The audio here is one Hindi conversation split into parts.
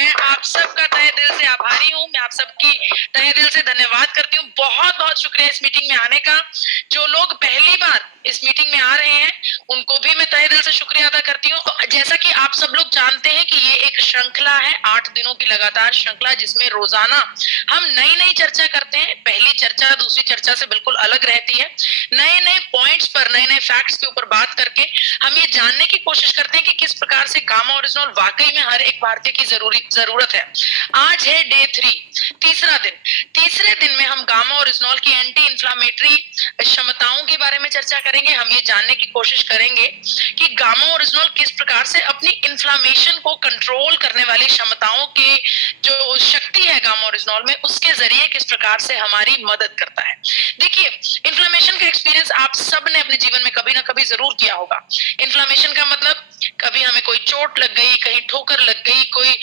मैं आप सबका तहे दिल से आभारी हूँ, मैं आप सबकी तहे दिल से धन्यवाद करती हूँ। बहुत बहुत शुक्रिया इस मीटिंग में आने का। जो लोग पहली बार इस मीटिंग में आ रहे हैं उनको भी मैं तहे दिल से शुक्रिया अदा करती हूँ। जैसा कि आप सब लोग जानते हैं कि ये एक श्रृंखला है, 8 दिनों की लगातार श्रृंखला, जिसमें रोजाना हम नई नई चर्चा करते हैं। पहली चर्चा दूसरी चर्चा से बिल्कुल अलग रहती है। नए नए पॉइंट्स पर, नए नए फैक्ट्स के ऊपर बात करके हम ये जानने की कोशिश करते हैं कि किस प्रकार से गामा ओरिजिनॉल वाकई में हर एक भारतीय की जरूरत है। आज है डे 3, तीसरा दिन। तीसरे दिन में हम गामा ओरिजिनॉल की एंटी इंफ्लामेटरी क्षमताओं के बारे में चर्चा करेंगे। हम ये जानने की कोशिश करेंगे कि गामा ओरिजिनॉल किस प्रकार से अपनी इन्फ्लामेशन को कंट्रोल करने वाली क्षमताओं के जो शक्ति है गामा ओरिजिनॉल में, उसके जरिए किस प्रकार से हमारी मदद करता है। देखिए, इन्फ्लामेशन का एक्सपीरियंस आप सब ने अपने जीवन में कभी ना कभी जरूर किया होगा। इन्फ्लामेशन का मतलब कभी हमें कोई चोट लग गई, कहीं ठोकर लग गई, कोई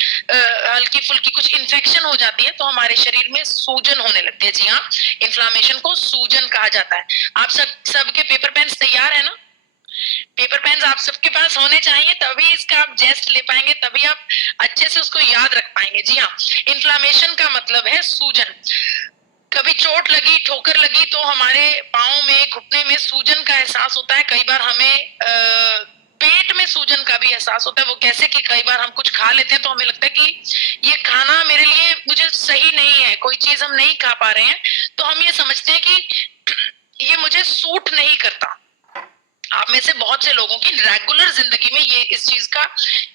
हल्की फुल्की कुछ इन्फेक्शन हो जाती है तो हमारे शरीर में सूजन होने लगती है। जी हाँ, इन्फ्लामेशन को सूजन कहा जाता है। आप सबके पेपर पेन तैयार है ना? पेपर पेन आप सबके पास होने चाहिए, तभी इसका आप जेस्ट ले पाएंगे, तभी आप अच्छे से उसको याद रख पाएंगे। जी हाँ, इन्फ्लामेशन का मतलब है सूजन। कभी चोट लगी, ठोकर लगी तो हमारे पाँव में, घुटने में सूजन का एहसास होता है। कई बार हमें पेट में सूजन का भी एहसास होता है। वो कैसे कि कई बार हम कुछ खा लेते हैं तो हमें लगता है कि ये खाना मेरे लिए, मुझे सही नहीं है, कोई चीज हम नहीं खा पा रहे हैं, तो हम ये समझते हैं कि ये मुझे सूट नहीं करता। आप में से बहुत से लोगों की रेगुलर जिंदगी में ये इस चीज का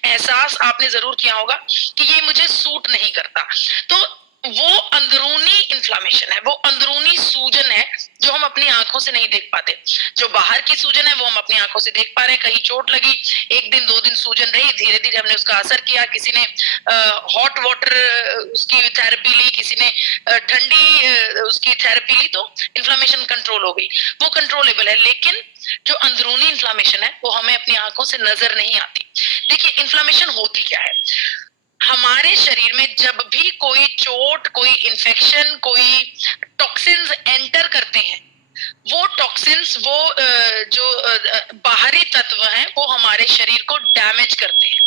एहसास आपने जरूर किया होगा कि ये मुझे सूट नहीं करता। तो वो अंदरूनी इन्फ्लामेशन है, वो अंदरूनी सूजन है जो हम अपनी आंखों से नहीं देख पाते। जो बाहर की सूजन है वो हम अपनी आंखों से देख पा रहे हैं। कहीं चोट लगी, 1 दिन 2 दिन सूजन रही, धीरे धीरे हमने उसका असर किया। किसी ने हॉट वाटर उसकी थेरेपी ली, किसी ने ठंडी उसकी थेरेपी ली, तो इन्फ्लामेशन कंट्रोल हो गई। वो कंट्रोलेबल है। लेकिन जो अंदरूनी इन्फ्लामेशन है वो हमें अपनी आंखों से नजर नहीं आती। देखिए, इन्फ्लामेशन होती क्या है? हमारे शरीर में जब भी कोई चोट, कोई इन्फेक्शन, कोई टॉक्सिन्स एंटर करते हैं, वो टॉक्सिन्स, वो जो बाहरी तत्व हैं, वो हमारे शरीर को डैमेज करते हैं।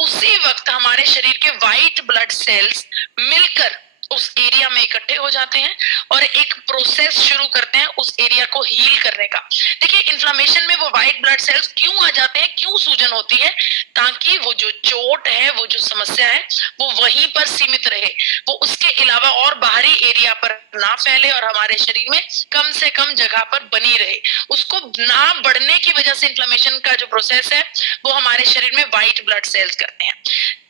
उसी वक्त हमारे शरीर के व्हाइट ब्लड सेल्स मिलकर उस एरिया में इकट्ठे हो जाते हैं और एक प्रोसेस शुरू करते हैं उस एरिया को हील करने का। देखिए, इन्फ्लामेशन में वो व्हाइट ब्लड सेल्स क्यों आ जाते हैं, क्यों सूजन होती है? ताकि वो जो चोट है, वो जो समस्या है, वो वहीं पर सीमित रहे, वो उसके अलावा और बाहरी एरिया पर ना फैले और हमारे शरीर में कम से कम जगह पर बनी रहे। उसको ना बढ़ने की वजह से इन्फ्लामेशन का जो प्रोसेस है वो हमारे शरीर में व्हाइट ब्लड सेल्स करते हैं।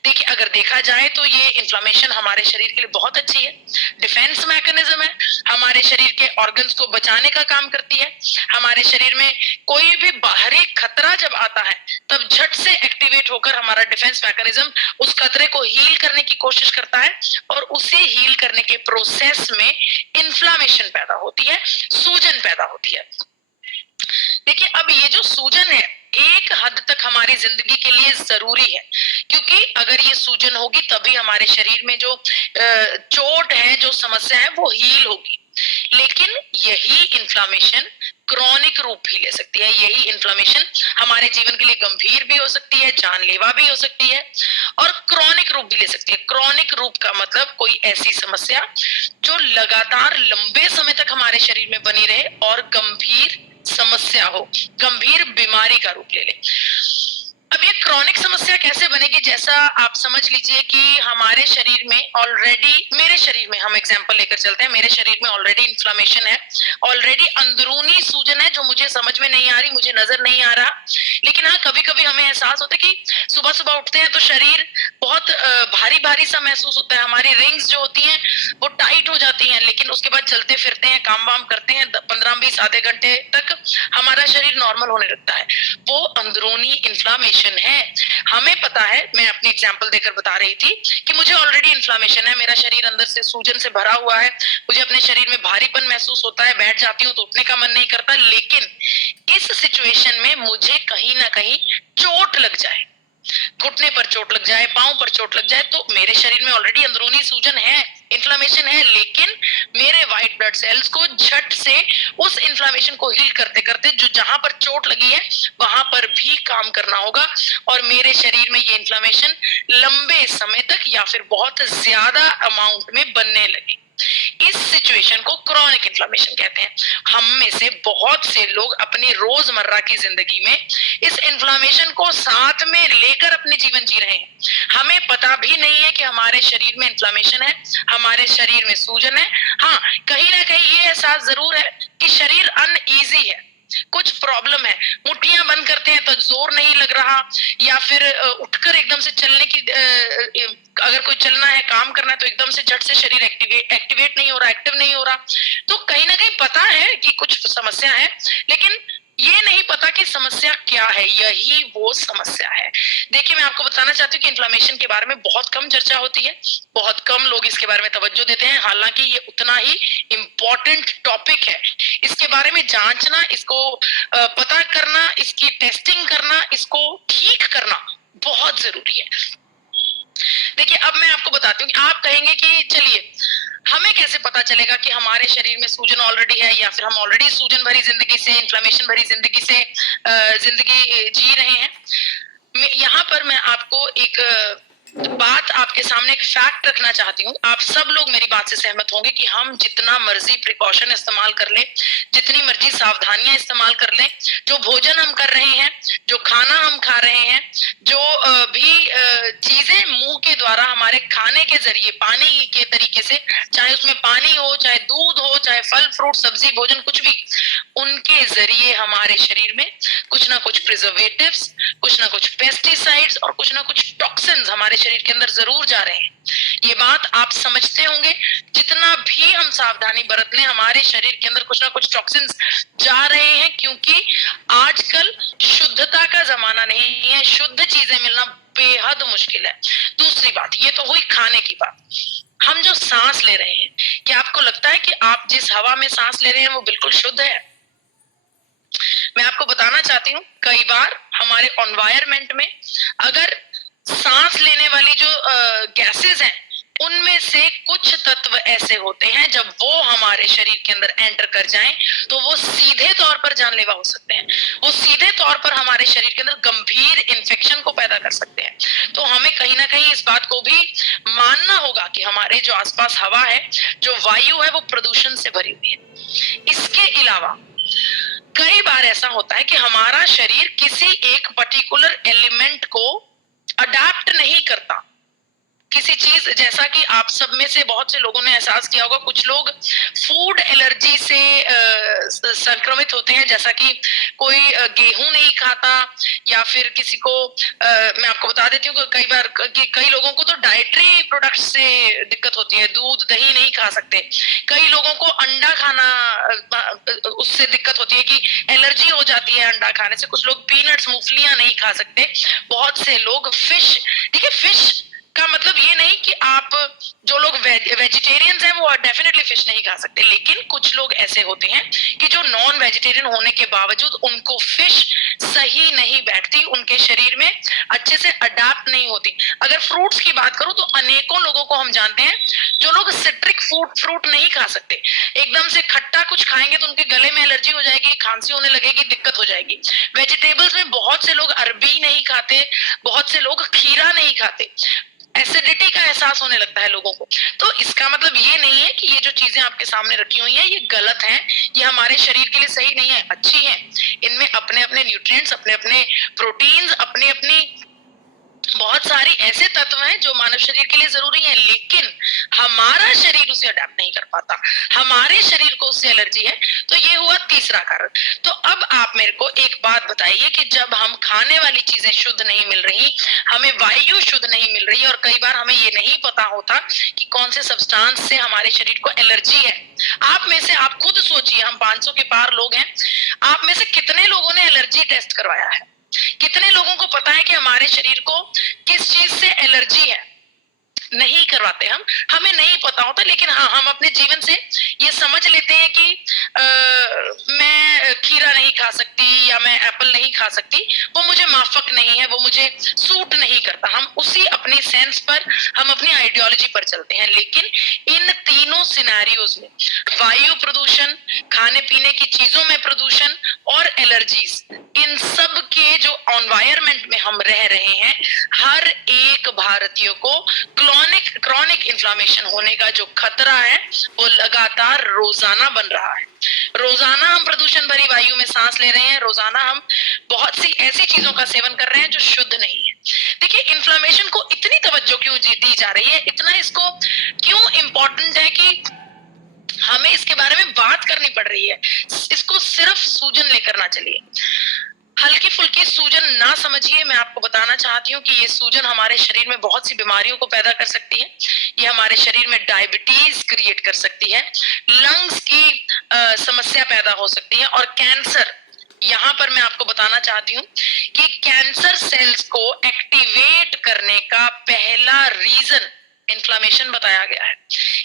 देखिए, अगर देखा जाए तो ये इन्फ्लामेशन हमारे शरीर के लिए बहुत अच्छी है, डिफेंस मैकेनिज्म है, हमारे शरीर के ऑर्गन्स को बचाने का काम करती है। हमारे शरीर में कोई भी बाहरी खतरा जब आता है तब झट से एक्टिवेट होकर हमारा डिफेंस मैकेनिज्म उस खतरे को हील करने की कोशिश करता है और उसे हील करने के प्रोसेस में इन्फ्लामेशन पैदा होती है, सूजन पैदा होती है। देखिए, अब ये जो सूजन है एक हद तक हमारी जिंदगी के लिए जरूरी है, क्योंकि अगर ये सूजन होगी तभी हमारे शरीर में जो चोट है, जो समस्या है, वो हील होगी। लेकिन यही इन्फ्लामेशन क्रॉनिक रूप भी ले सकती है। यही इन्फ्लामेशन हमारे जीवन के लिए गंभीर भी हो सकती है, जानलेवा भी हो सकती है और क्रॉनिक रूप भी ले सकती है। क्रॉनिक रूप का मतलब कोई ऐसी समस्या जो लगातार लंबे समय तक हमारे शरीर में बनी रहे और गंभीर समस्या हो, गंभीर बीमारी का रूप ले ले। अब ये क्रॉनिक समस्या कैसे बनेगी? जैसा आप समझ लीजिए कि हमारे शरीर में ऑलरेडी, मेरे शरीर में, हम एग्जांपल लेकर चलते हैं, मेरे शरीर में ऑलरेडी इन्फ्लामेशन है, ऑलरेडी अंदरूनी सूजन है जो मुझे समझ में नहीं आ रही, मुझे नजर नहीं आ रहा। लेकिन हाँ, कभी कभी हमें एहसास होता है कि सुबह सुबह उठते हैं तो शरीर बहुत भारी भारी सा महसूस होता है। हमारी रिंग्स जो होती हैं वो टाइट हो जाती हैं, लेकिन उसके बाद चलते फिरते हैं, काम वाम करते हैं, 15-20 आधे घंटे तक हमारा शरीर नॉर्मल होने लगता है। वो अंदरूनी इन्फ्लामेशन है। हमें पता है, मैं अपनी एग्जांपल देकर बता रही थी कि मुझे ऑलरेडी इन्फ्लामेशन है, मेरा शरीर अंदर से सूजन से भरा हुआ है, मुझे अपने शरीर में भारीपन महसूस होता है, बैठ जाती हूँ तो उठने का मन नहीं करता। लेकिन इस सिचुएशन में मुझे कहीं ना कहीं चोट लग जाए, घुटने पर चोट लग जाए, पांव पर चोट लग जाए, तो मेरे शरीर में ऑलरेडी अंदरूनी सूजन है, इन्फ्लामेशन है, लेकिन मेरे व्हाइट ब्लड सेल्स को झट से उस इन्फ्लामेशन को हील करते करते जो जहां पर चोट लगी है वहां पर भी काम करना होगा, और मेरे शरीर में ये इन्फ्लामेशन लंबे समय तक या फिर बहुत ज्यादा अमाउंट में बनने लगे। इस सिचुएशन को क्रॉनिक इन्फ्लेमेशन कहते हैं। हम में से बहुत से लोग अपनी रोजमर्रा की जिंदगी में इस इन्फ्लेमेशन को साथ में लेकर अपने जीवन जी रहे हैं। हमें पता भी नहीं है कि हमारे शरीर में इन्फ्लेमेशन है, हमारे शरीर में सूजन है। हाँ, कहीं ना कहीं ये एहसास जरूर है कि शरीर अनईजी है, कुछ प्रॉब्लम है, मुट्ठियां बंद करते हैं तो जोर नहीं लग रहा, या फिर उठकर एकदम से चलने की अगर कोई चलना है, काम करना है, तो एकदम से झट से शरीर एक्टिवेट नहीं हो रहा, एक्टिव नहीं हो रहा। तो कहीं ना कहीं पता है कि कुछ समस्या है, लेकिन ये नहीं पता कि समस्या क्या है। यही वो समस्या है। देखिए, मैं आपको बताना चाहती हूँ कि इन्फ्लेमेशन के बारे में बहुत कम चर्चा होती है, बहुत कम लोग इसके बारे में तवज्जो देते हैं, हालांकि ये उतना ही इम्पोर्टेंट टॉपिक है। इसके बारे में जांचना, इसको पता करना, इसकी टेस्टिंग करना, इसको ठीक करना बहुत जरूरी है। देखिए, अब मैं आपको बताती हूँ कि आप कहेंगे कि चलिए, हमें कैसे पता चलेगा कि हमारे शरीर में सूजन ऑलरेडी है, या फिर हम ऑलरेडी सूजन भरी जिंदगी से, इन्फ्लेमेशन भरी जिंदगी से जिंदगी जी रहे हैं। यहाँ पर मैं आपको एक बात आपके सामने, एक फैक्ट रखना चाहती हूँ। आप सब लोग मेरी बात से सहमत होंगे कि हम जितना मर्जी प्रिकॉशन इस्तेमाल कर लें, जितनी मर्जी सावधानियां इस्तेमाल कर लें, जो भोजन हम कर रहे हैं, जो खाना हम खा रहे हैं, जो भी चीजें मुंह के द्वारा हमारे खाने के जरिए, पानी के तरीके से, चाहे उसमें पानी हो, चाहे दूध हो, चाहे फल फ्रूट सब्जी भोजन कुछ भी, उनके जरिए हमारे शरीर में कुछ ना कुछ प्रिजर्वेटिव्स, कुछ ना कुछ पेस्टिसाइड्स और कुछ ना कुछ टॉक्सिन्स हमारे शरीर के अंदर जरूर जा रहे हैं। ये बात आप समझते होंगे। जितना भी हम सावधानी बरत लें, हमारे शरीर के अंदर कुछ ना कुछ टॉक्सिन्स जा रहे हैं, क्योंकि आजकल शुद्धता का जमाना नहीं है, शुद्ध चीजें मिलना बेहद मुश्किल है। दूसरी बात, ये तो हुई खाने की बात। हम जो सांस ले रहे हैं, क्या आपको लगता है कि आप जिस हवा में सांस ले रहे हैं वो बिल्कुल शुद्ध है? मैं आपको बताना चाहती हूँ, कई बार हमारे एनवायरनमेंट में अगर सांस लेने वाली जो गैसेस हैं, उनमें से कुछ तत्व ऐसे होते हैं, जब वो हमारे शरीर के अंदर एंटर कर जाएं, तो वो सीधे तौर पर जानलेवा हो सकते हैं। वो सीधे तौर पर हमारे शरीर के अंदर गंभीर इन्फेक्शन को पैदा कर सकते हैं। तो हमें कहीं ना कहीं इस बात को भी मानना होगा कि हमारे जो आसपास हवा है, जो वायु है, वो प्रदूषण से भरी हुई है। इसके अलावा कई बार ऐसा होता है कि हमारा शरीर किसी एक पर्टिकुलर एलिमेंट को अडैप्ट नहीं करता। किसी चीज, जैसा कि आप सब में से बहुत से लोगों ने एहसास किया होगा, कुछ लोग फूड एलर्जी से संक्रमित होते हैं, जैसा कि कोई गेहूं नहीं खाता, या फिर किसी को मैं आपको बता देती हूँ कि कई बार कई लोगों को तो डाइटरी प्रोडक्ट्स से दिक्कत होती है, दूध दही नहीं खा सकते। कई लोगों को अंडा खाना उससे दिक्कत होती है कि एलर्जी हो जाती है अंडा खाने से। कुछ लोग पीनट्स, मूंगफलियां नहीं खा सकते। बहुत से लोग फिश, ठीक है, फिश का मतलब ये नहीं कि आप, जो लोग वेजिटेरियंस हैं वो डेफिनेटली फिश नहीं खा सकते, लेकिन कुछ लोग ऐसे होते हैं कि जो नॉन वेजिटेरियन होने के बावजूद उनको फिश सही नहीं बैठती, उनके शरीर में अच्छे से अडाप्ट नहीं होती। अगर फ्रूट्स की बात करूं तो अनेकों लोगों को हम जानते हैं जो लोग सिट्रिक फ्रूट नहीं खा सकते। एकदम से खट्टा कुछ खाएंगे तो उनके गले में एलर्जी हो जाएगी, खांसी होने लगेगी, दिक्कत हो जाएगी। वेजिटेबल्स में बहुत से लोग अरबी नहीं खाते, बहुत से लोग खीरा नहीं खाते, एसिडिटी का एहसास होने लगता है लोगों को। तो इसका मतलब ये नहीं है कि ये जो चीजें आपके सामने रखी हुई हैं ये गलत हैं, ये हमारे शरीर के लिए सही नहीं है, अच्छी हैं। इनमें अपने अपने न्यूट्रिएंट्स, अपने अपने प्रोटीन्स, अपनी अपनी बहुत सारी ऐसे तत्व हैं जो मानव शरीर के लिए जरूरी हैं, लेकिन हमारा शरीर उसे अडैप्ट नहीं कर पाता, हमारे शरीर को उससे एलर्जी है। तो ये हुआ तीसरा कारण। तो अब आप मेरे को एक बात बताइए कि जब हम खाने वाली चीजें शुद्ध नहीं मिल रही, हमें वायु शुद्ध नहीं मिल रही, और कई बार हमें ये नहीं पता होता कि कौन से सब्सटेंस से हमारे शरीर को एलर्जी है। आप में से, आप खुद सोचिए, हम 500 के पार लोग हैं, आप में से कितने लोगों ने एलर्जी टेस्ट करवाया है? कितने लोगों को पता है कि हमारे शरीर को किस चीज से एलर्जी है? नहीं करवाया। करवाते हैं, हम हमें नहीं पता होता, लेकिन हाँ हम अपने जीवन से ये समझ लेते हैं कि मैं खीरा नहीं खा सकती या मैं एप्पल नहीं खा सकती, वो मुझे माफक नहीं है, वो मुझे सूट नहीं करता। हम उसी अपनी सेंस पर, हम अपनी आइडियोलॉजी पर चलते हैं। लेकिन इन तीनों सिनेरियोज में, वायु प्रदूषण, खाने पीने की चीजों में प्रदूषण और एलर्जीज, इन सब के जो एनवायरमेंट में हम रह रहे हैं, हर एक भारतीय को क्रॉनिक इन्फ्लामेशन होने का जो खतरा है वो लगातार रोजाना बन रहा है। रोजाना हम प्रदूषण भरी वायु में सांस ले रहे हैं, रोजाना हम बहुत सी ऐसी चीजों का सेवन कर रहे हैं जो शुद्ध नहीं है। देखिए, इन्फ्लामेशन को इतनी तवज्जो क्यों दी जा रही है, इतना इसको क्यों इम्पोर्टेंट है कि हमें इसके बारे में बात करनी पड़ रही है। इसको सिर्फ सूजन लेकर ना चलिए, हल्की फुल्की सूजन ना समझिए। मैं आपको बताना चाहती हूँ कि ये सूजन हमारे शरीर में बहुत सी बीमारियों को पैदा कर सकती है। ये हमारे शरीर में डायबिटीज क्रिएट कर सकती है, लंग्स की समस्या पैदा हो सकती है और कैंसर। यहाँ पर मैं आपको बताना चाहती हूँ कि कैंसर सेल्स को एक्टिवेट करने का पहला रीजन इन्फ्लामेशन बताया गया है।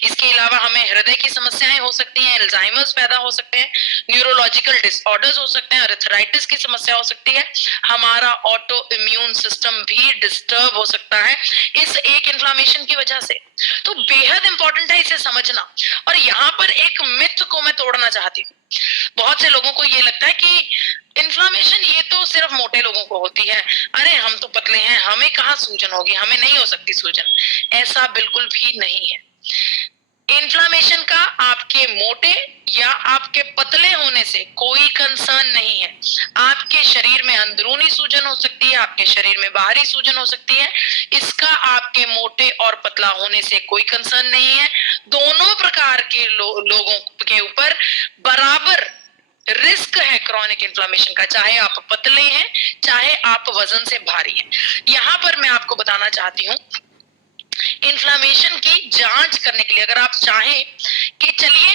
इसके अलावा हमें हृदय की समस्याएं हो सकती हैं, अल्जाइमर्स पैदा हो सकते हैं, न्यूरोलॉजिकल डिसऑर्डर्स हो सकते हैं, अर्थराइटिस की समस्या हो सकती है, हमारा ऑटो इम्यून सिस्टम भी डिस्टर्ब हो सकता है इस एक इन्फ्लामेशन की वजह से। तो बेहद इंपॉर्टेंट है इसे समझना। और यहाँ पर एक मिथ को मैं तोड़ना चाहती हूँ। बहुत से लोगों को ये लगता है कि इन्फ्लामेशन ये तो सिर्फ मोटे लोगों को होती है, अरे हम तो पतले हैं, हमें कहाँ सूजन होगी, हमें नहीं हो सकती सूजन। ऐसा बिल्कुल भी नहीं है। इन्फ्लामेशन का आपके मोटे या आपके पतले होने से कोई कंसर्न नहीं है। आपके शरीर में अंदरूनी सूजन हो सकती है, आपके शरीर में बाहरी सूजन हो सकती है, इसका आपके मोटे और पतला होने से कोई कंसर्न नहीं है। दोनों प्रकार के लोगों के ऊपर बराबर रिस्क है क्रॉनिक इन्फ्लामेशन का, चाहे आप पतले हैं चाहे आप वजन से भारी हैं। यहाँ पर मैं आपको बताना चाहती हूँ, इन्फ्लामेशन की जांच करने के लिए अगर आप चाहें कि चलिए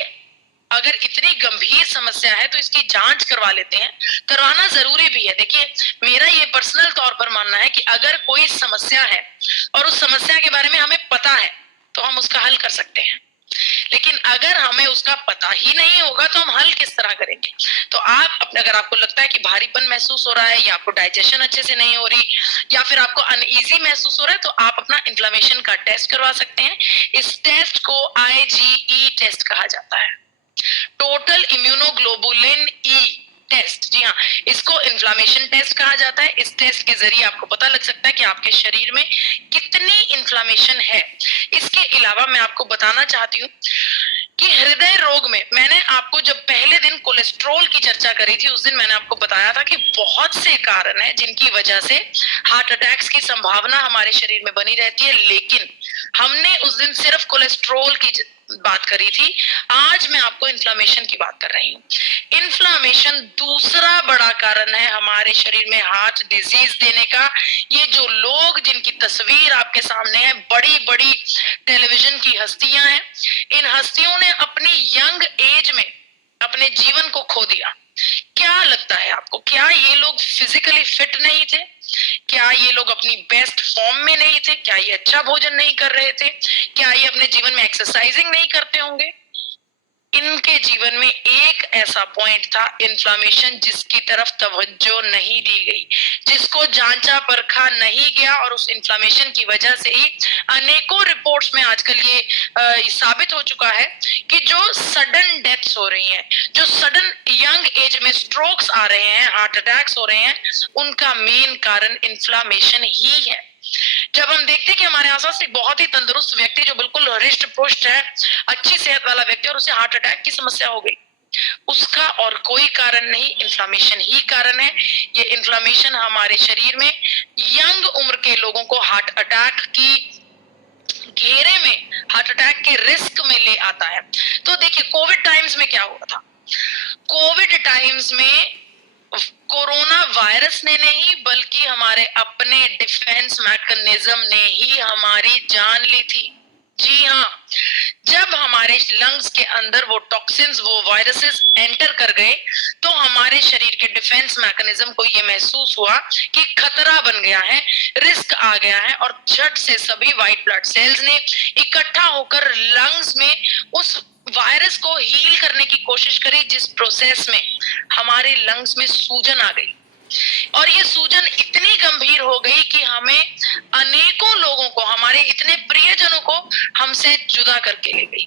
अगर इतनी गंभीर समस्या है तो इसकी जांच करवा लेते हैं, करवाना जरूरी भी है। देखिए, मेरा ये पर्सनल तौर पर मानना है कि अगर कोई समस्या है और उस समस्या के बारे में हमें पता है तो हम उसका हल कर सकते हैं, लेकिन अगर हमें उसका पता ही नहीं होगा तो हम हल किस तरह करेंगे। तो आप अपने, अगर आपको लगता है कि भारीपन महसूस हो रहा है या आपको डाइजेशन अच्छे से नहीं हो रही या फिर आपको अनईजी महसूस हो रहा है, तो आप अपना इन्फ्लेमेशन का टेस्ट करवा सकते हैं। इस टेस्ट को IgE टेस्ट कहा जाता है, टोटल इम्यूनोग्लोबुलिन ई टेस्ट। जी हाँ, इसको इन्फ्लामेशन टेस्ट कहा जाता है। इस टेस्ट के जरिए आपको पता लग सकता है कि आपके शरीर में कितनी इन्फ्लामेशन है। इसके अलावा मैं आपको बताना चाहती हूँ कि हृदय रोग में, मैंने आपको जब पहले दिन कोलेस्ट्रॉल की चर्चा करी थी उस दिन मैंने आपको बताया था कि बहुत से कारण हैं जिनकी वजह से हार्ट अटैक्स की संभावना हमारे शरीर में बनी रहती है, लेकिन हमने उस दिन सिर्फ कोलेस्ट्रॉल की बात करी थी। आज मैं आपको इन्फ्लामेशन की बात कर रही हूँ। इन्फ्लामेशन दूसरा बड़ा कारण है हमारे शरीर में हार्ट डिजीज देने का। ये जो लोग जिनकी तस्वीर आपके सामने है, बड़ी बड़ी टेलीविजन की हस्तियां हैं, इन हस्तियों ने अपनी यंग एज में अपने जीवन को खो दिया। क्या लगता है आपको, क्या ये लोग फिजिकली फिट नहीं थे? क्या ये लोग अपनी बेस्ट फॉर्म में नहीं थे? क्या ये अच्छा भोजन नहीं कर रहे थे? क्या ये अपने जीवन में एक्सरसाइजिंग नहीं करते होंगे? इनके जीवन में एक ऐसा पॉइंट था, इन्फ्लामेशन, जिसकी तरफ तवज्जो नहीं दी गई, जिसको जांचा परखा नहीं गया, और उस इन्फ्लामेशन की वजह से ही अनेकों रिपोर्ट्स में आजकल ये साबित हो चुका है कि जो सडन डेथ्स हो रही हैं, जो सडन यंग एज में स्ट्रोक्स आ रहे हैं, हार्ट अटैक्स हो रहे हैं, उनका मेन कारण इन्फ्लामेशन ही है। जब हम देखते हैं कि हमारे आसपास एक बहुत ही तंदुरुस्त व्यक्ति जो बिल्कुल हृष्ट पुष्ट है, अच्छी सेहत वाला व्यक्ति, और उसे हार्ट अटैक की समस्या हो गई, उसका और कोई कारण नहीं, इन्फ्लामेशन ही कारण है। ये इन्फ्लामेशन हमारे शरीर में यंग उम्र के लोगों को हार्ट अटैक की घेरे में, हार्ट अटैक के रिस्क में ले आता है। तो देखिए, कोविड टाइम्स में क्या हुआ था। कोविड टाइम्स में कोरोना वायरस ने नहीं बल्कि हमारे अपने डिफेंस मैकेनिज्म ने ही हमारी जान ली थी। जी हाँ, जब हमारे लंग्स के अंदर वो टॉक्सिन्स, वो वायरसेस एंटर कर गए, तो हमारे शरीर के डिफेंस मैकेनिज्म को ये महसूस हुआ कि खतरा बन गया है, रिस्क आ गया है, और झट से सभी व्हाइट ब्लड सेल्स ने इकट्ठा होकर लंग्स में उस वायरस को हील करने की कोशिश करी, जिस प्रोसेस में हमारे लंग्स में सूजन आ गई। और ये सूजन इतनी गंभीर हो गई कि हमें अनेकों लोगों को, हमारे इतने प्रियजनों को हमसे जुदा करके ले गई।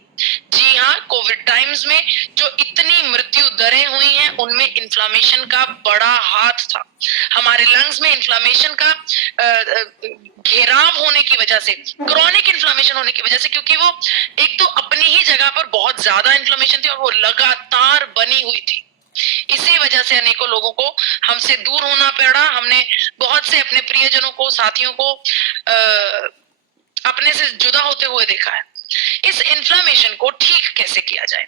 जी हाँ, कोविड टाइम्स में जो इतनी मृत्यु दरें हुई हैं, उनमें इन्फ्लामेशन का बड़ा हाथ था। हमारे लंग्स में इन्फ्लामेशन का घेराव होने की वजह से, क्रॉनिक इन्फ्लामेशन होने की वजह से, क्योंकि वो एक तो अपनी ही जगह पर बहुत ज्यादा इन्फ्लामेशन थी और वो लगातार बनी हुई थी। इसी वजह से अनेकों लोगों को हमसे दूर होना पड़ा। हमने बहुत से अपने प्रियजनों को, साथियों को अपने से जुदा होते हुए देखा है। इस इन्फ्लामेशन को ठीक कैसे किया जाए?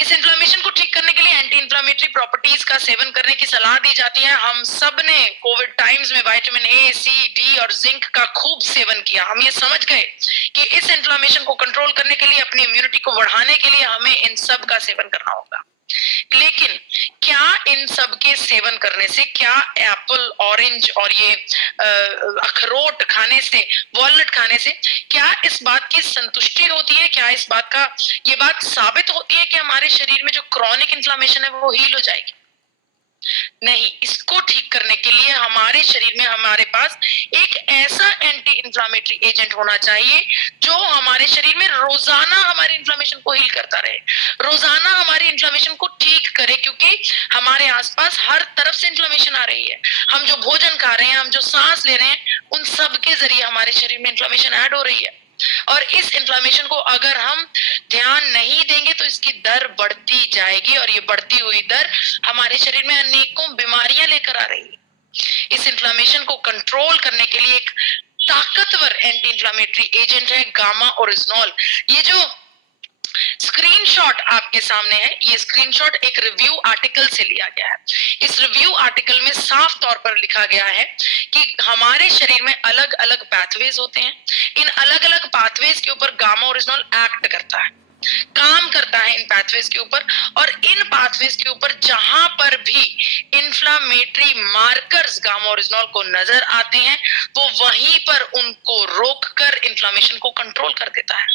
इस इन्फ्लामेशन को ठीक करने के लिए एंटी इन्फ्लामेटरी प्रॉपर्टीज का सेवन करने की सलाह दी जाती है। हम सब ने कोविड टाइम्स में विटामिन ए, सी, डी और जिंक का खूब सेवन किया। हम ये समझ गए कि इस इन्फ्लामेशन को कंट्रोल करने के लिए, अपनी इम्यूनिटी को बढ़ाने के लिए हमें इन सब का सेवन करना होगा। लेकिन क्या इन सब के सेवन करने से, क्या एप्पल, ऑरेंज और ये अखरोट खाने से, वॉलनट खाने से, क्या इस बात की संतुष्टि होती है? क्या इस बात का, ये बात साबित होती है कि हमारे शरीर में जो क्रॉनिक इन्फ्लामेशन है वो हील हो जाएगी? नहीं। इसको ठीक करने के लिए हमारे शरीर में, हमारे पास एक ऐसा एंटी इन्फ्लामेटरी एजेंट होना चाहिए जो हमारे शरीर में रोजाना हमारे इन्फ्लामेशन को हील करता रहे, रोजाना हमारे इन्फ्लामेशन को ठीक करे, क्योंकि हमारे आसपास हर तरफ से इन्फ्लामेशन आ रही है। हम जो भोजन खा रहे हैं, हम जो सांस ले रहे हैं, उन सब के जरिए हमारे शरीर में इन्फ्लामेशन ऐड हो रही है। और इस इन्फ्लामेशन को अगर हम ध्यान नहीं देंगे तो इसकी दर बढ़ती जाएगी, और ये बढ़ती हुई दर हमारे शरीर में अनेकों बीमारियां लेकर आ रही है। इस इन्फ्लामेशन को कंट्रोल करने के लिए एक ताकतवर एंटी इन्फ्लामेटरी एजेंट है गामा ओरिजिनॉल। ये जो स्क्रीनशॉट आपके सामने है, ये स्क्रीनशॉट एक रिव्यू आर्टिकल से लिया गया है। इस रिव्यू आर्टिकल में साफ तौर पर लिखा गया है कि हमारे शरीर में अलग अलग पाथवेज होते हैं। इन अलग अलग पाथवेज के ऊपर गामा ओरिजिनॉल एक्ट करता है, काम करता है इन पाथवेज के ऊपर, और इन पाथवेज के ऊपर जहां पर भी इन्फ्लामेटरी मार्कर्स गामा ओरिजिनॉल को नजर आते हैं, वो वहीं पर उनको रोककर इन्फ्लामेशन को कंट्रोल कर देता है।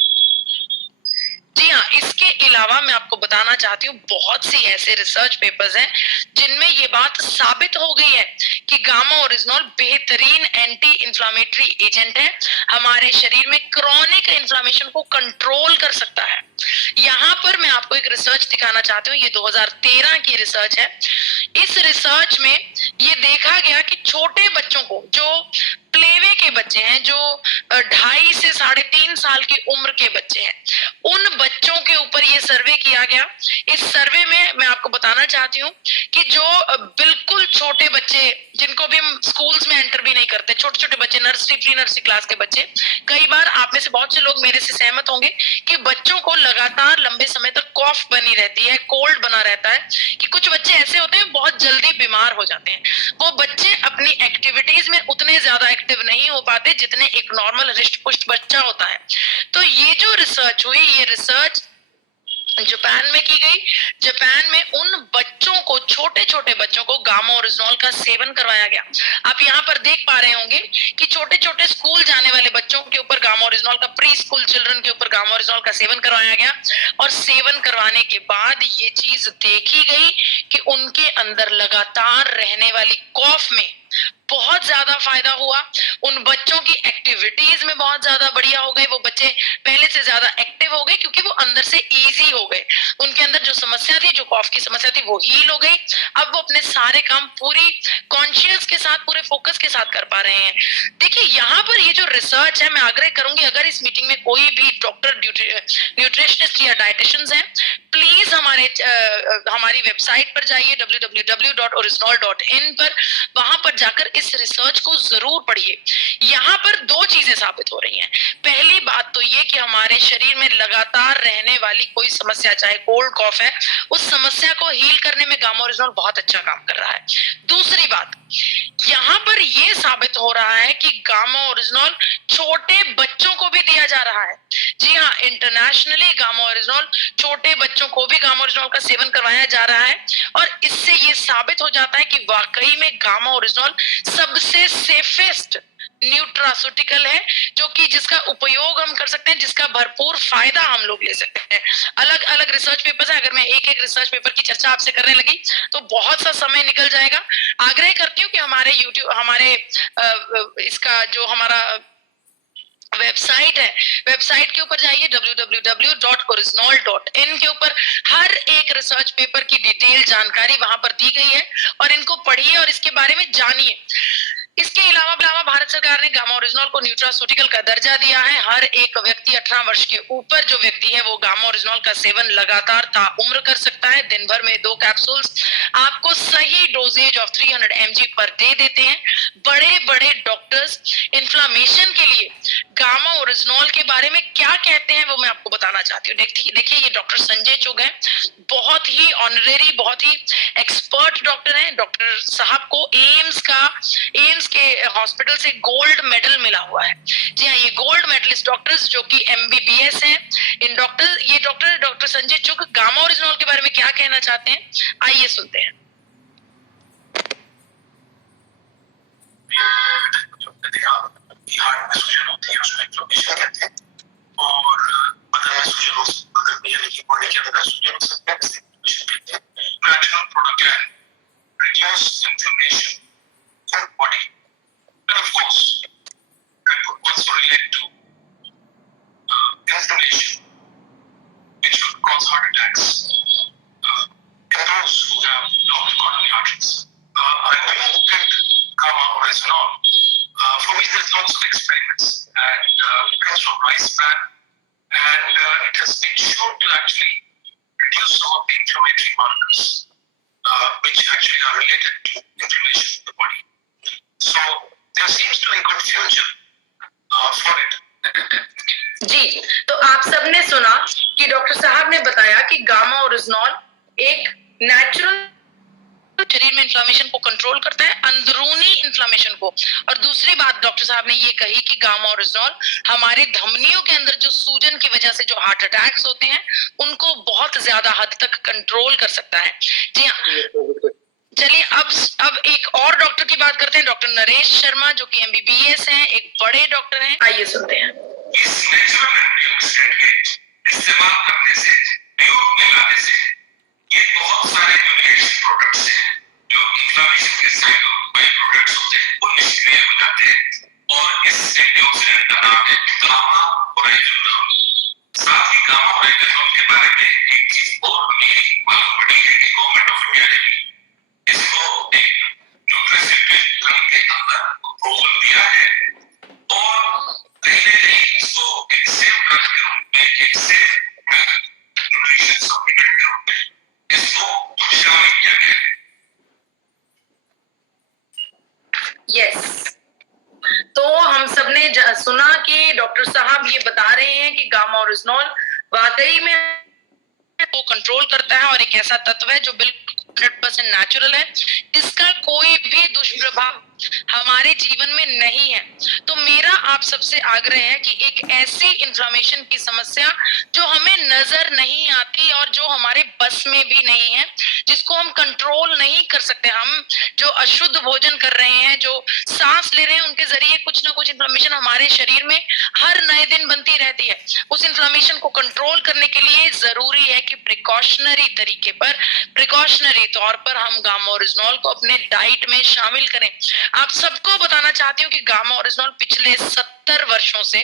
जी हाँ, इसके अलावा मैं आपको बताना चाहती हूँ, बहुत सी ऐसे रिसर्च पेपर्स हैं जिनमें ये बात साबित हो गई है कि गामा ओरिजिनॉल बेहतरीन एंटी इन्फ्लामेटरी एजेंट है, हमारे शरीर में क्रॉनिक इन्फ्लामेशन को कंट्रोल कर सकता है। यहाँ पर मैं आपको एक रिसर्च दिखाना चाहती हूँ, ये 2013 की रिसर्च है। इस रिसर्च में ये देखा गया कि छोटे बच्चों को, जो प्लेवे के बच्चे हैं, जो 2.5 से 3.5 साल की उम्र के बच्चे हैं, उन बच्चों के ऊपर ये सर्वे किया गया। इस सर्वे में मैं आपको बताना चाहती हूँ कि जो बिल्कुल छोटे बच्चे, जिनको भी हम स्कूल्स में एंटर भी नहीं करते, छोटे छोटे बच्चे, नर्सरी, प्री नर्सरी क्लास के बच्चे, कई बार आप में से बहुत से लोग मेरे से सहमत होंगे कि बच्चों को लगातार लंबे समय तक कॉफ बनी रहती है, कोल्ड बना रहता है, कि कुछ बच्चे ऐसे होते हैं बहुत जल्दी बीमार हो जाते हैं। वो बच्चे अपनी एक्टिविटीज में उतने ज्यादा एक्टिव नहीं हो पाते जितने एक नॉर्मल हृष्ट पुष्ट बच्चा होता है। तो ये जो रिसर्च हुई, ये रिसर्च जापान में की गई। जापान में उन बच्चों को, छोटे छोटे बच्चों को गामा ओरिजिनॉल का सेवन करवाया गया। आप यहाँ पर देख पा रहे होंगे कि छोटे छोटे स्कूल जाने वाले बच्चों के ऊपर गामा ओरिजिनॉल का, प्री स्कूल चिल्ड्रन के ऊपर गामा ओरिजिनॉल का सेवन करवाया गया, और सेवन करवाने के बाद ये चीज देखी गई कि उनके अंदर लगातार रहने वाली कॉफ में बहुत ज्यादा फायदा हुआ। उन बच्चों की एक्टिविटीज में बहुत ज्यादा बढ़िया हो गए, वो बच्चे पहले से ज्यादा एक्टिव हो गए क्योंकि वो अंदर से इजी हो गए। उनके अंदर जो समस्या थी, जो कॉफ की समस्या थी, वो हील हो गई। अब वो अपने सारे काम पूरी कॉन्शियस के साथ, पूरे फोकस के साथ कर पा रहे हैं। देखिए, यहाँ पर ये जो रिसर्च है, मैं आग्रह करूंगी, अगर इस मीटिंग में कोई भी डॉक्टर, न्यूट्रिशनिस्ट या डाइटिशियंस हैं, प्लीज हमारी वेबसाइट पर जाइए www.original.in पर, वहां पर जाकर इस रिसर्च को जरूर पढ़िए। यहाँ पर दो चीजें साबित हो रही हैं। पहली बात तो ये कि हमारे शरीर में लगातार रहने वाली कोई समस्या, चाहे कोल्ड कॉफ है, उस समस्या को हील करने में गामा ओरिजिनॉल बहुत अच्छा काम कर रहा है। दूसरी बात, यहाँ पर ये साबित हो रहा है कि गामा ओरिजिनॉल छोटे बच्चों को भी दिया जा रहा है। जी हाँ, इंटरनेशनली गामा ओरिजिनॉल, छोटे बच्चों को भी गामा ओरिजिनॉल का सेवन करवाया जा रहा है और इससे ये साबित हो जाता है कि वाकई में गामा ओरिजिनॉल सबसे सेफेस्ट न्यूट्रास्यूटिकल है, जो कि जिसका उपयोग हम कर सकते हैं, जिसका भरपूर फायदा हम लोग ले सकते हैं। अलग अलग रिसर्च पेपर्स है, अगर मैं एक एक रिसर्च पेपर की चर्चा आपसे करने लगी तो बहुत सा समय निकल जाएगा। आग्रह करती हूँ कि हमारे यूट्यूब, हमारे इसका जो हमारा वेबसाइट है, वेबसाइट के ऊपर जाइए www.original.in के ऊपर हर एक रिसर्च पेपर की डिटेल जानकारी वहां पर दी गई है और इनको पढ़िए और इसके बारे में जानिए। इसके अलावा भारत सरकार ने गामा ओरिजिनॉल को न्यूट्रास्यूटिकल का दर्जा दिया है। हर एक व्यक्ति 18 वर्ष के ऊपर जो व्यक्ति है वो गामा ओरिजिनॉल का सेवन लगातार ताउम्र कर सकता है। दिन भर में 2 कैप्सूल्स आपको सही dosages of 300 mg per day देते हैं। बड़े बड़े डॉक्टर्स इन्फ्लामेशन के लिए गामा ओरिजिनॉल के बारे में क्या कहते हैं वो मैं आपको बताना चाहती हूँ। देखिए ये डॉक्टर संजय चुग है, बहुत ही ऑनरेरी, बहुत ही एक्सपर्ट डॉक्टर हैं। डॉक्टर साहब को एम्स के हॉस्पिटल से गोल्ड मेडल मिला हुआ है। जी हाँ, ये गोल्ड मेडलिस्ट डॉक्टर्स जो कि MBBS हैं, in doctor Sanjay Chugh gamma oryzanol के बारे में क्या कहना चाहते हैं, आइए सुनते हैं। हार्ट में सूजन होती है, उसको इन्फ्लेमेशन कहते हैं, और बदन में सूजन हो सकती है, यानी कि बॉडी के अंदर सूजन हो सकता है, इसे इन्फ्लेमेशन कहते हैं। नेचुरल प्रोडक्ट है, reduce inflammation in body, and of course it could also relate to inflammation which could cause heart attacks in those who have blocked coronary arteries. When we look at gamma oryzanol, for me there's lots of experiments, and it comes from rice bran, and it has been shown to actually reduce some of the inflammatory markers which actually are related to inflammation in the body. So there seems to be good future for it. जी, तो आप सबने सुना कि डॉक्टर साहब ने बताया कि गामा ओरिजिनॉल एक नेचुरल शरीर में इन्फ्लामेशन को कंट्रोल करता है, अंदरूनी इन्फ्लामेशन को। और दूसरी बात डॉक्टर साहब ने ये कही कि गामा ओरिजिनॉल हमारे धमनियों के अंदर जो सूजन की वजह से जो हार्ट अटैक्स होते हैं उनको बहुत ज्यादा हद तक कंट्रोल कर सकता है। जी हाँ, चलिए अब एक और डॉक्टर की बात करते हैं, डॉक्टर नरेश शर्मा जो कि MBBS हैं, एक बड़े डॉक्टर हैं, आइए सुनते हैं। इस नेचुरल एंटीऑक्सीडेंट के इस्तेमाल करने से, प्रयोग में लाने से, ये बहुत सारे जो रिएक्शन प्रोडक्ट्स हैं, जो इन्फ्लेमेशन के साइड बाई प्रोडक्ट्स होते हैं, वो निष्क्रिय हो जाते हैं, और इस एंटीऑक्सीडेंट का नाम है गामा ओरिजिनॉल। साथ ही गामा ओरिजिनॉल के बारे में एक चीज और हमें मालूम पड़ी है कि गवर्नमेंट ऑफ इंडिया ने इसको एक न्यूट्रास्यूटिकल ड्रग के अंदर अप्रूवल दिया है, और कहीं ना कहीं इसको एक सेफ ड्रग के रूप में, एक सेफ न्यूट्रिशन सप्लीमेंट के रूप में इसको शामिल किया गया है। यस, तो हम सबने सुना कि डॉक्टर साहब ये बता रहे हैं कि गामा ओरिजिनॉल वाकई में को कंट्रोल करता है और एक ऐसा तत्व है जो बिल्कुल 100% नेचुरल है, इसका कोई भी दुष्प्रभाव हमारे जीवन में नहीं है। तो मेरा आप सबसे आग्रह है कि एक ऐसी इन्फ्लेमेशन की समस्या जो हमें नजर नहीं आती और जो हमारे बस में भी नहीं है, जिसको हम कंट्रोल नहीं कर सकते, हम जो अशुद्ध भोजन कर रहे हैं, जो सांस ले रहे हैं, उनके जरिए कुछ ना कुछ इन्फ्लेमेशन हमारे शरीर में हर नए दिन बनती रहती है। उस इन्फ्लेमेशन को कंट्रोल करने के लिए जरूरी है कि प्रिकॉशनरी तरीके पर, प्रिकॉशनरी तौर पर हम गामा ओरिजिनॉल को अपने डाइट में शामिल करें। आप सबको बताना चाहती हूँ कि गामा ओरिजिनॉल पिछले 70 वर्षों से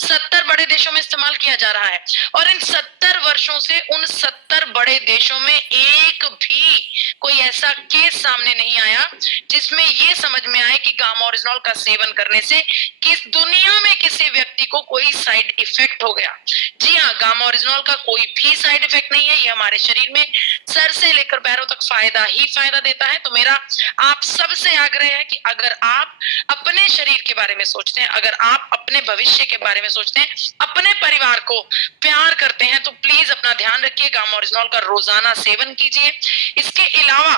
70 बड़े देशों में इस्तेमाल किया जा रहा है, और इन 70 वर्षों से उन 70 बड़े देशों में एक भी कोई ऐसा केस सामने नहीं आया जिसमें ये समझ में आए कि गामा ओरिजिनॉल का सेवन करने से किस दुनिया में किसी व्यक्ति को कोई साइड इफेक्ट हो गया। जी हाँ, गामा ओरिजिनॉल का कोई भी साइड इफेक्ट नहीं है, ये हमारे शरीर में सर से लेकर पैरों तक फायदा ही फायदा देता है। तो मेरा आप सबसे आग्रह है कि अगर आप अपने शरीर के बारे में सोचते हैं, अगर आप अपने भविष्य के बारे में सोचते हैं, अपने परिवार को प्यार करते हैं, तो प्लीज अपना ध्यान रखिए, गामा ओरिजिनॉल का रोजाना सेवन कीजिए। इसके अलावा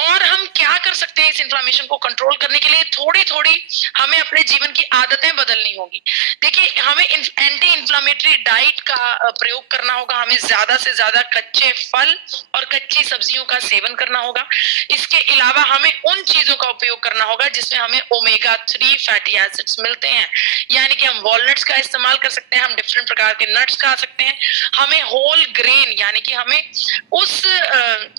और हम क्या कर सकते हैं इस इन्फ्लामेशन को कंट्रोल करने के लिए? थोड़ी थोड़ी हमें अपने जीवन की आदतें बदलनी होगी। देखिए, हमें एंटी इन्फ्लामेटरी डाइट का प्रयोग करना होगा, हमें ज्यादा से ज्यादा कच्चे फल और कच्ची सब्जियों का सेवन करना होगा। इसके अलावा हमें उन चीजों का उपयोग करना होगा जिसमें हमें ओमेगा 3 फैटी एसिड्स मिलते हैं, यानी कि हम वॉलनट्स का इस्तेमाल कर सकते हैं, हम डिफरेंट प्रकार के नट्स खा सकते हैं, हमें होल ग्रेन यानी कि हमें उस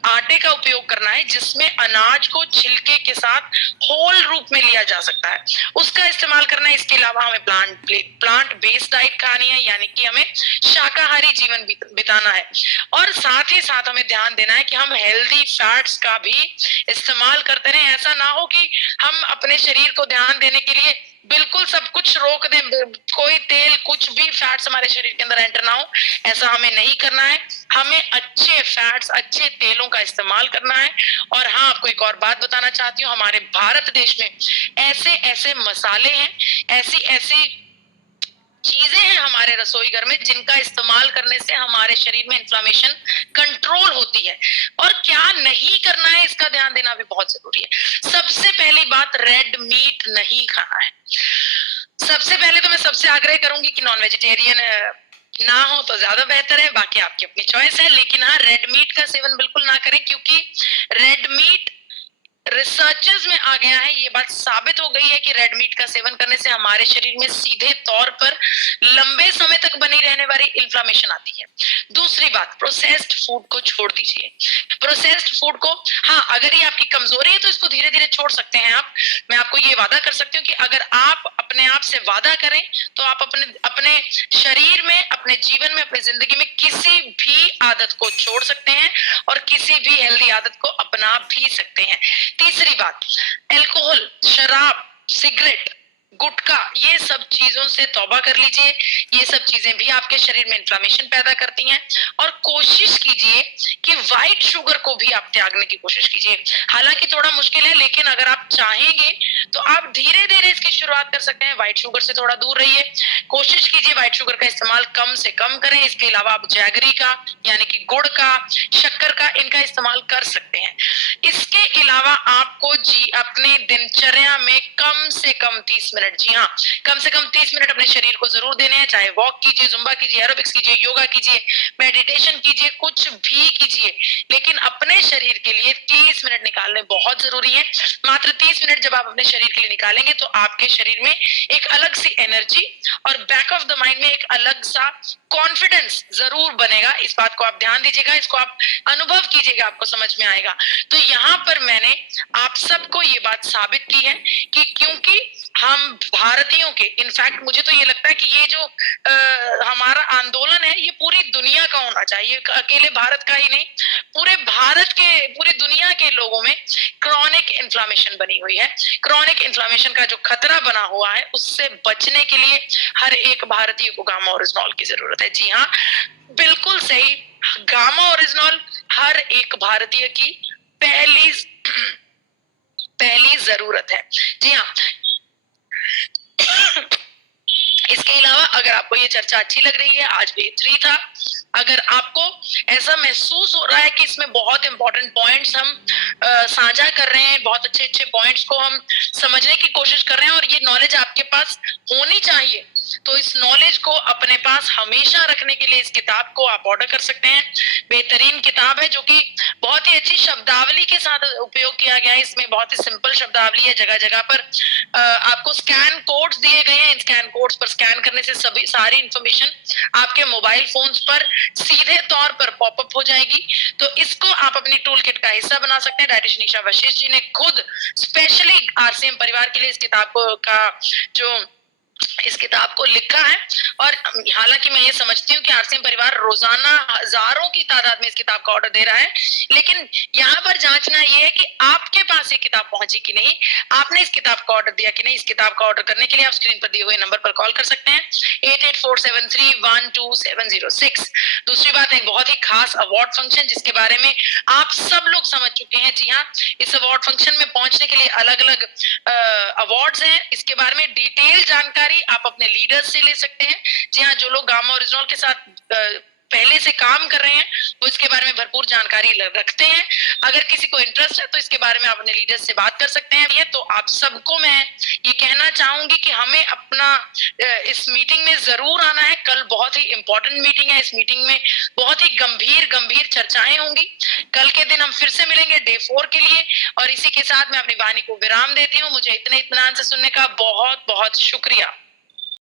आटे का उपयोग करना है जिसमें अनाज को छिलके के साथ होल रूप में लिया जा सकता है, उसका इस्तेमाल करना है। इसके अलावा हमें प्लांट बेस्ड डाइट खानी है, यानी कि हमें शाकाहारी जीवन बिताना है। और साथ ही साथ हमें ध्यान देना है कि हम हेल्दी फैट्स का भी इस्तेमाल करते रहें। ऐसा ना हो कि हम अपने शरीर को ध्यान देने के लिए बिल्कुल सब कुछ रोक दें, कोई तेल कुछ भी फैट्स हमारे शरीर के अंदर एंटर ना हो, ऐसा हमें नहीं करना है। हमें अच्छे फैट्स, अच्छे तेलों का इस्तेमाल करना है। और हाँ, आपको एक और बात बताना चाहती हूँ, हमारे भारत देश में ऐसे ऐसे मसाले हैं, ऐसी ऐसी चीजें हैं हमारे रसोई घर में जिनका इस्तेमाल करने से हमारे शरीर में इन्फ्लामेशन कंट्रोल होती है। और क्या नहीं करना है इसका ध्यान देना भी बहुत जरूरी है। सबसे पहली बात, रेड मीट नहीं खाना है। सबसे पहले तो मैं सबसे आग्रह करूंगी कि नॉन वेजिटेरियन ना हो तो ज्यादा बेहतर है, बाकी आपकी अपनी चॉइस है। लेकिन हाँ, रेड मीट का सेवन बिल्कुल ना करें, क्योंकि रेड मीट रिसर्चेस में आ गया है, ये बात साबित हो गई है कि रेड मीट का सेवन करने से हमारे शरीर में सीधे तौर पर लंबे समय तक बनी रहने वाली इन्फ्लामेशन आती है। दूसरी बात, प्रोसेस्ड फूड को छोड़ दीजिए। प्रोसेस्ड फूड को, हाँ, अगर ये आपकी कमजोरी है तो इसको धीरे धीरे छोड़ सकते हैं आप। मैं आपको ये वादा कर सकती हूँ कि अगर आप अपने आप से वादा करें तो आप अपने अपने शरीर में, अपने जीवन में, अपनी जिंदगी में किसी भी आदत को छोड़ सकते हैं और किसी भी हेल्दी आदत को अपना भी सकते हैं। तीसरी बात, अल्कोहल, शराब, सिगरेट, गुटखा, ये सब चीजों से तौबा कर लीजिए। ये सब चीजें भी आपके शरीर में इन्फ्लामेशन पैदा करती हैं। और कोशिश कीजिए कि व्हाइट शुगर को भी आप त्यागने की कोशिश कीजिए। हालांकि थोड़ा मुश्किल है, लेकिन अगर आप चाहेंगे तो आप धीरे धीरे इसकी शुरुआत कर सकते हैं। व्हाइट शुगर से थोड़ा दूर रहिए, कोशिश कीजिए व्हाइट शुगर का इस्तेमाल कम से कम करें। इसके अलावा आप जैगरी का यानी कि गुड़ का, शक्कर का, इनका इस्तेमाल कर सकते हैं। इसके अलावा आपको अपने दिनचर्या में कम से कम 30 मिनट, जी हाँ, कम से कम 30 मिनट अपने शरीर को जरूर देने हैं। चाहे वॉक कीजिए, जुम्बा कीजिए, एरोबिक्स कीजिए, योगा कीजिए, मेडिटेशन कीजिए, कुछ भी कीजिए, लेकिन अपने शरीर के लिए 30 मिनट निकालने बहुत जरूरी है। मात्र 30 मिनट जब आप अपने शरीर के लिए निकालेंगे तो आपके शरीर में एक अलग सी एनर्जी और बैक ऑफ द माइंड में एक अलग सा कॉन्फिडेंस जरूर बनेगा। इस बात को आप ध्यान दीजिएगा, इसको आप अनुभव कीजिएगा, आपको समझ में आएगा। तो यहाँ पर मैंने आप सबको ये बात साबित की है कि क्योंकि हम भारतीयों के, इनफैक्ट मुझे तो ये लगता है कि ये जो हमारा आंदोलन है ये पूरी दुनिया का होना चाहिए, अकेले भारत का ही नहीं, पूरे भारत के, पूरी दुनिया के लोगों में क्रॉनिक इन्फ्लामेशन बनी हुई है। क्रॉनिक इन्फ्लामेशन का जो खतरा बना हुआ है उससे बचने के लिए हर एक भारतीय को गामा ओरिजिनॉल की जरूरत है। जी हाँ, बिल्कुल सही, गामा ओरिजिनॉल हर एक भारतीय की पहली जरूरत है। जी हाँ, इसके अलावा अगर आपको ये चर्चा अच्छी लग रही है, आज डे 3 था, अगर आपको ऐसा महसूस हो रहा है कि इसमें बहुत इंपॉर्टेंट पॉइंट्स हम साझा कर रहे हैं, बहुत अच्छे अच्छे पॉइंट्स को हम समझने की कोशिश कर रहे हैं और ये नॉलेज आपके पास होनी चाहिए, तो इस नॉलेज को अपने पास हमेशा रखने के लिए इस किताब को आप ऑर्डर कर सकते हैं। बेहतरीन किताब है जो कि बहुत ही अच्छी शब्दावली के साथ उपयोग किया गया है। इसमें बहुत ही सिंपल शब्दावली है, जगह जगह पर आपको स्कैन कोड्स दिए गए हैं। इन स्कैन कोड्स पर स्कैन करने से सभी सारी इंफॉर्मेशन आपके मोबाइल फोन्स पर सीधे तौर पर पॉपअप हो जाएगी। तो इसको आप अपनी टूल किट का हिस्सा बना सकते हैं। डायटिशियन निशा वशिष्ठ जी ने खुद स्पेशली आरसीएम परिवार के लिए इस किताब का इस किताब को लिखा है। और हालांकि मैं ये समझती हूँ कि आरसीएम परिवार रोजाना हजारों की तादाद में इस किताब का ऑर्डर दे रहा है, लेकिन यहाँ पर जांचना ये है कि आपके पास ये किताब पहुंची कि नहीं, आपने इस किताब का ऑर्डर दिया कि नहीं। इस किताब का ऑर्डर करने के लिए आप स्क्रीन पर दिए हुए नंबर पर कॉल कर सकते हैं 8847312706। दूसरी बात, एक बहुत ही खास अवार्ड फंक्शन जिसके बारे में आप सब लोग समझ चुके हैं। जी हाँ, इस अवार्ड फंक्शन में पहुंचने के लिए अलग अलग अवार्ड्स हैं। इसके बारे में डिटेल जानकारी आप अपने लीडर्स से ले सकते हैं। जी हाँ, जो लोग गामा ओरिजिनल के साथ पहले से काम कर रहे हैं वो इसके बारे में भरपूर जानकारी रखते हैं। अगर किसी को इंटरेस्ट है तो इसके बारे में आप अपने लीडर्स से बात कर सकते हैं। ये तो आप सबको मैं ये कहना चाहूंगी कि हमें अपना इस मीटिंग में जरूर आना है। कल बहुत ही इंपॉर्टेंट मीटिंग है। इस मीटिंग में बहुत ही गंभीर चर्चाएं होंगी। कल के दिन हम फिर से मिलेंगे डे 4 के लिए, और इसी के साथ मैं अपनी वाणी को विराम देती हूँ। मुझे इतने इत्मीनान से सुनने का बहुत बहुत शुक्रिया।